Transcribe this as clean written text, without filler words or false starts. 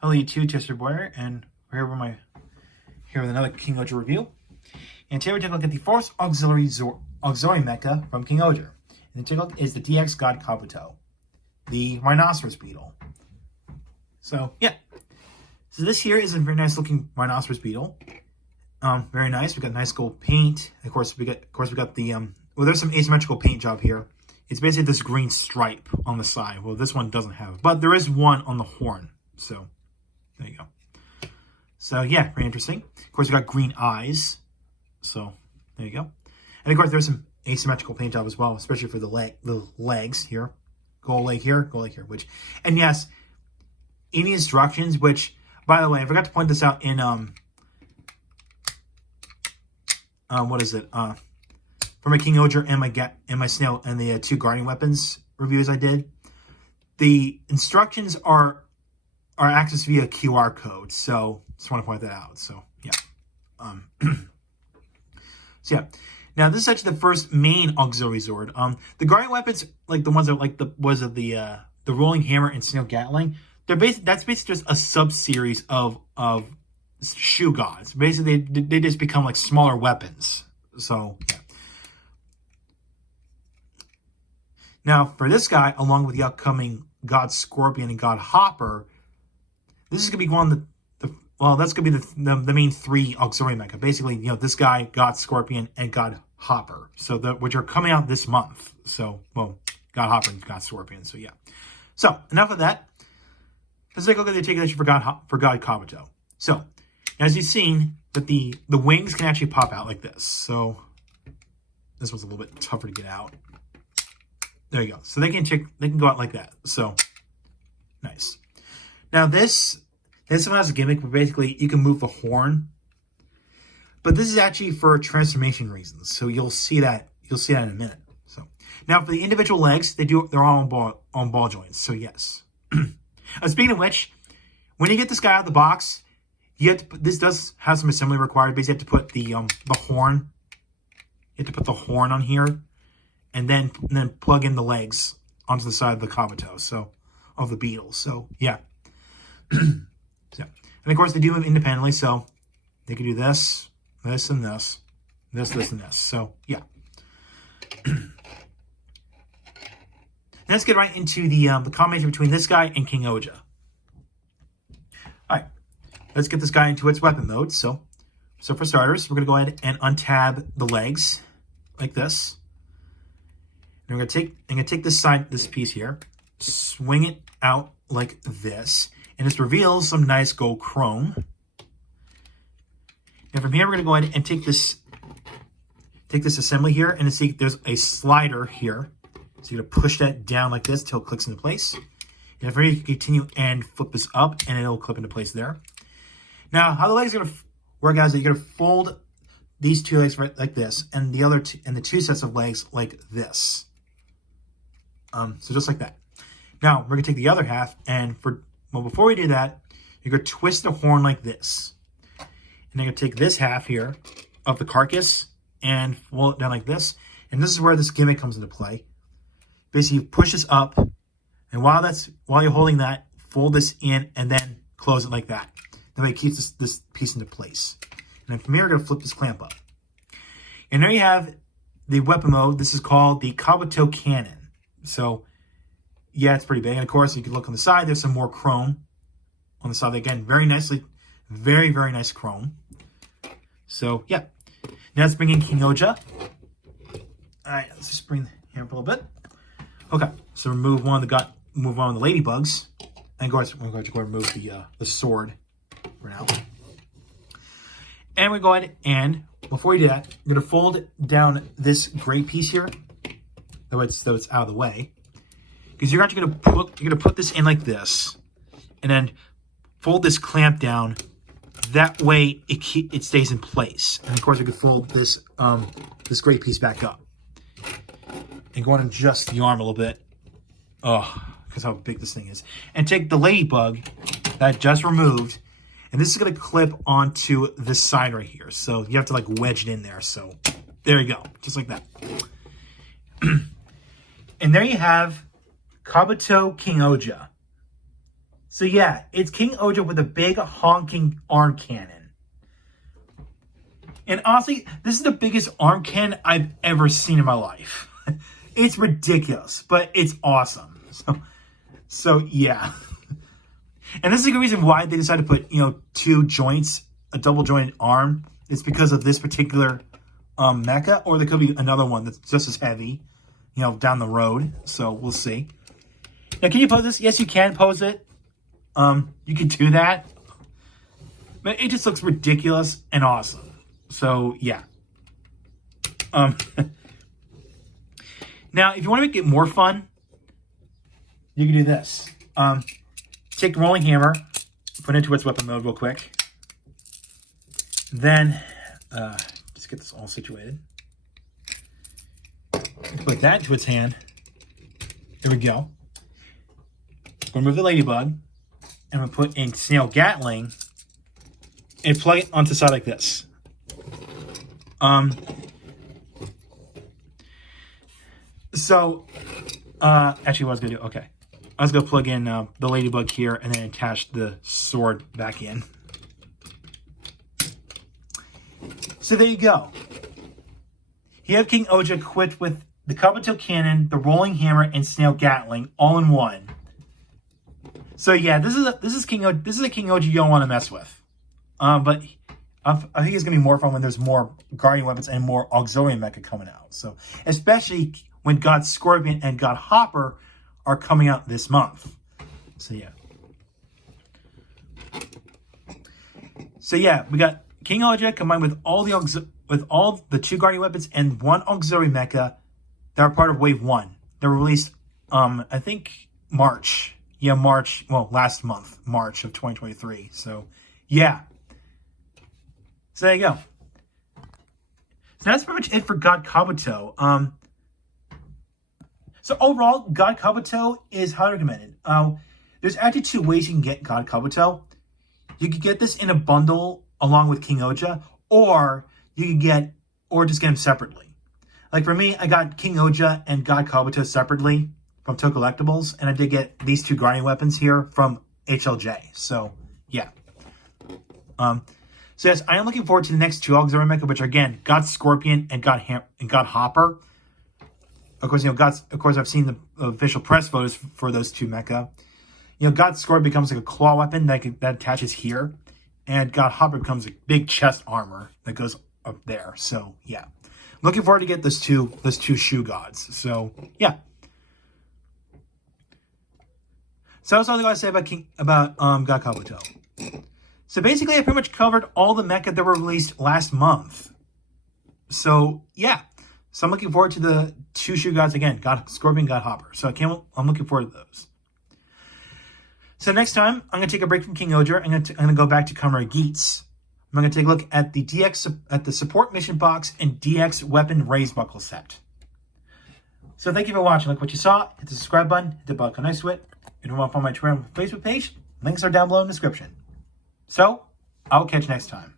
Hello YouTube, Chester Boyer, and we're here with another King-ohger review. And today we're taking a look at the fourth auxiliary mecha from King-ohger. And the title is the DX God Kabuto, the rhinoceros beetle. So yeah, so this here is a very nice looking rhinoceros beetle. Very nice. We got nice gold paint. Of course, we got the well, there's some asymmetrical paint job here. It's basically this green stripe on the side. Well, this one doesn't have it, but there is one on the horn. So there you go. So yeah, very interesting. Of course, we got green eyes. So there you go. And of course, there's some asymmetrical paint job as well, especially for the legs here. Gold leg here, gold leg here. And yes, in the instructions, which by the way, I forgot to point this out in what is it? For my King-ohger and my snail and the two guardian weapons reviews I did, the instructions are accessed via QR code. So just want to point that out. So yeah. So yeah. Now this is actually the first main auxiliary Zord. The guardian weapons, like the ones that like the rolling hammer and snail gatling, that's basically just a sub series of shoe gods. Basically, they just become like smaller weapons. So yeah. Now for this guy, along with the upcoming God Scorpion and God Hopper, this is gonna be one of that's gonna be the main three auxiliary mecha. Basically, you know, this guy, God Scorpion, and God Hopper. So which are coming out this month. So well, God Hopper and God Scorpion. So yeah. So enough of that. Let's take a look at the articulation for God Kabuto. So as you've seen, that the wings can actually pop out like this. So this one's a little bit tougher to get out. There you go. So they can go out like that. So nice. Now this one has a gimmick where basically you can move the horn, but this is actually for transformation reasons. So you'll see that in a minute. So now for the individual legs, they're all on ball joints. So yes. Speaking of which, when you get this guy out of the box, you have to this does have some assembly required. Basically, you have to put the horn. You have to put the horn on here, and then plug in the legs onto the side of the Kabuto. So of the beetle. So yeah. So, and of course they do them independently, so they can do this, this, and this, this, and this. So yeah. Let's get right into the combination between this guy and King-ohger. All right, let's get this guy into its weapon mode. So for starters, we're gonna go ahead and untab the legs like this. And I'm gonna take this piece here, swing it out like this. And this reveals some nice gold chrome. And from here, we're going to go ahead and take this assembly here. And see, there's a slider here. So you're going to push that down like this until it clicks into place. And from here, you can continue and flip this up, and it'll clip into place there. Now, how the legs are going to work out is that you're going to fold these two legs right like this, and the two sets of legs like this. So just like that. Now, we're going to take the other half, and before we do that, you're going to twist the horn like this. And then you're going to take this half here of the carcass and fold it down like this. And this is where this gimmick comes into play. Basically, you push this up, and while you're holding that, fold this in and then close it like that. That way it keeps this piece into place. And then from here, we're going to flip this clamp up. And there you have the weapon mode. This is called the Kabuto Cannon. So yeah, it's pretty big. And of course, you can look on the side. There's some more chrome on the side. Again, very nicely, very, very nice chrome. So yeah. Now let's bring in King-ohger. All right, let's just bring the hammer up a little bit. Okay, so remove one of the ladybugs. And of course, we're going to go ahead and remove the sword for now. And we go ahead and before we do that, I'm going to fold down this gray piece here, though it's out of the way. Because you're actually going to put this in like this, and then fold this clamp down. That way it stays in place. And of course, we could fold this this gray piece back up, and go on and adjust the arm a little bit. Oh, because how big this thing is. And take the ladybug that I just removed, and this is going to clip onto this side right here. So you have to like wedge it in there. So there you go, just like that. And there you have Kabuto King-ohger. So yeah, it's King-ohger with a big honking arm cannon. And honestly, this is the biggest arm cannon I've ever seen in my life. It's ridiculous, but it's awesome. So yeah. And this is a good reason why they decided to put, two joints, a double jointed arm. It's because of this particular mecha, or there could be another one that's just as heavy, down the road. So we'll see. Now, can you pose this? Yes, you can pose it. You can do that. But it just looks ridiculous and awesome. So, yeah. Now, if you want to make it more fun, you can do this. Take the rolling hammer, put it into its weapon mode real quick. Then, just get this all situated. Put that into its hand. There we go. We'll remove the ladybug. And we'll put in snail gatling and plug it onto the side like this. Actually, what I was going to do, okay. I was going to plug in the ladybug here and then attach the sword back in. So there you go. You have King-ohger equipped with the Kabuto cannon, the rolling hammer, and snail gatling all in one. So yeah, this is a King-ohger you don't want to mess with. But I think it's gonna be more fun when there's more guardian weapons and more auxiliary mecha coming out. So especially when God Scorpion and God Hopper are coming out this month. So yeah. We got King-ohger combined with all the two guardian weapons and one auxiliary mecha that are part of Wave 1. They were released I think March. Yeah, last month, March of 2023. So, yeah. So, there you go. So, that's pretty much it for God Kabuto. So, overall, God Kabuto is highly recommended. There's actually two ways you can get God Kabuto. You could get this in a bundle along with King-ohger, or just get them separately. Like, for me, I got King-ohger and God Kabuto separately from Toe Collectibles, and I did get these two guardian weapons here from HLJ. So, yeah. So, yes, I am looking forward to the next two auxiliary mecha, which are, again, God Scorpion and God Hopper. Of course, I've seen the official press photos for those two mecha. God Scorpion becomes like a claw weapon that attaches here, and God Hopper becomes a big chest armor that goes up there. So, yeah. Looking forward to get those two shoe gods. So, yeah. So that's all I got to say about God Kabuto. So basically, I pretty much covered all the mecha that were released last month. So yeah, so I'm looking forward to the two shoe gods again, God Scorpion, God Hopper. So I'm looking forward to those. So next time, I'm gonna take a break from King-ohger. I'm gonna go back to Kamura Geats. I'm gonna take a look at the support mission box and DX weapon raise buckle set. So thank you for watching. Like what you saw, hit the subscribe button, hit the bell icon next to it. If you want to follow my Twitter and Facebook page, links are down below in the description. So, I'll catch you next time.